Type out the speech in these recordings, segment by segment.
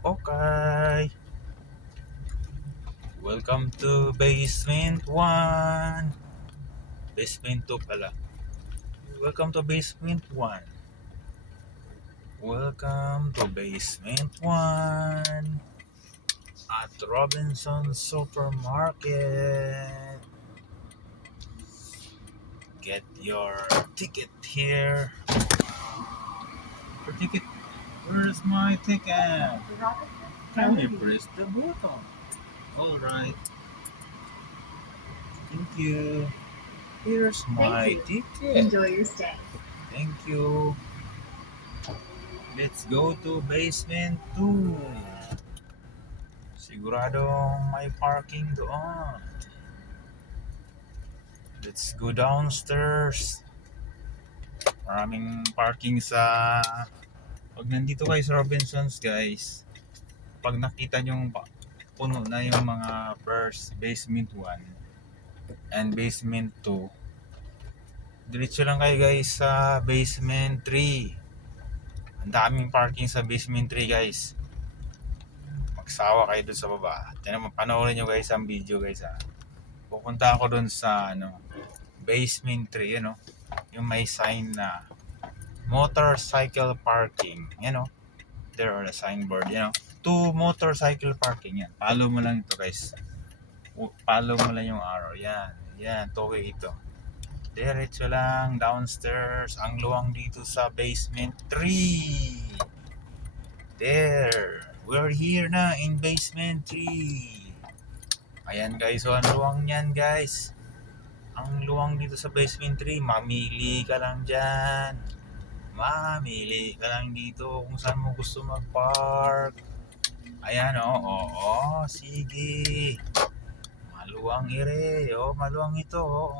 Okay. Welcome to Basement 1. Basement 2 pala. Welcome to Basement 1. Welcome to Basement 1 at Robinson Supermarket. Get your ticket here. Your ticket. Where's my ticket? Can you press the button? Alright. Thank you. Here's my ticket. Enjoy your stay. Thank you. Let's go to basement 2. Siguradong may parking doon. Let's go downstairs. Maraming parking sa... Pag nandito kayo sa Robinsons guys, pag nakita nyo puno na yung mga first basement 1 and basement 2, diretso lang kayo guys sa basement 3. Ang daming parking sa basement 3 guys. Magsawa kayo dun sa baba. Panoorin nyo guys ang video guys ha. Pupunta ako dun sa basement 3, yung may sign na motorcycle parking, there on the signboard, 2 motorcycle parking yan. Follow mo lang ito guys. Follow mo lang yung arrow. Yan, two-way ito. Diretso lang downstairs. Ang luwang dito sa basement 3. There. We're here na in basement 3. Ayan guys, so ang luwang niyan guys. Ang luwang dito sa basement 3, mamili ka lang dyan. Mamili ka lang dito kung saan mo gusto mag-park. Ayan sige. Maluwang maluwang ito.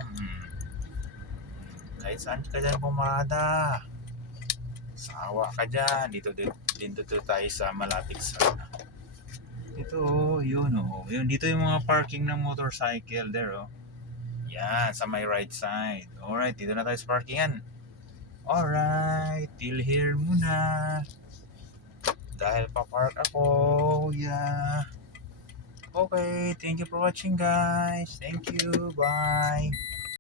Kahit saan ka dyan pumada. Sawa ka dyan. Dito tayo sa malapit sa yun. Dito yung mga parking ng motorcycle there Yan, sa my right side. Alright, dito na tayo sa parkingan. Alright, till here muna. Dahil pa-park ako. Yeah. Okay, thank you for watching guys. Thank you, bye.